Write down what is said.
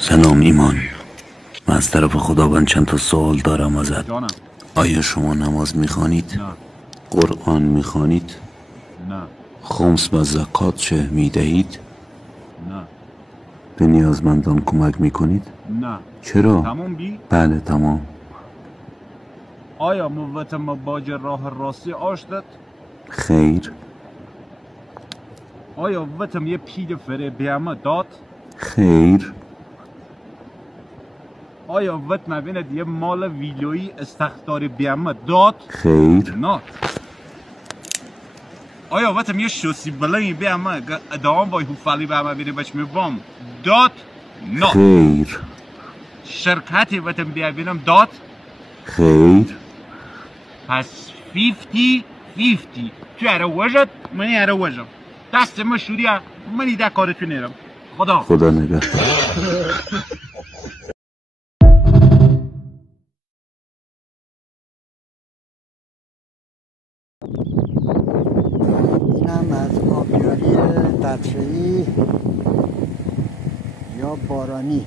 سلام ایمان، من از طرف خداوند چند تا سوال دارم ازت. آیا شما نماز میخوانید؟ نه. قرآن میخوانید؟ نه. خمس و زکات چه میدهید؟ نه. به نیازمندان کمک میکنید؟ نه. چرا؟ تمام بی؟ بله تمام. آیا موت ما باج راه راستی آشدت؟ خیر. آیا وتم یه پید فره بیامه داد؟ خیر. آیا وت مبیند یه مال ویلویی استخداری بیامه داد؟ خیر. نه. آیا وتم یه شوسی بلنی بیامه ادام بای هفالی بیامه بیره بچ میبام داد؟ نه. خیر. شرکتی وتم بیابینم داد؟ خیر. پس 50-50 تو اره وجد منی اره وجم دست ما شوریه منی ده کارتو نیرم. خدا نگهدار. اینم از آبیاری قطره‌ای یا بارانی.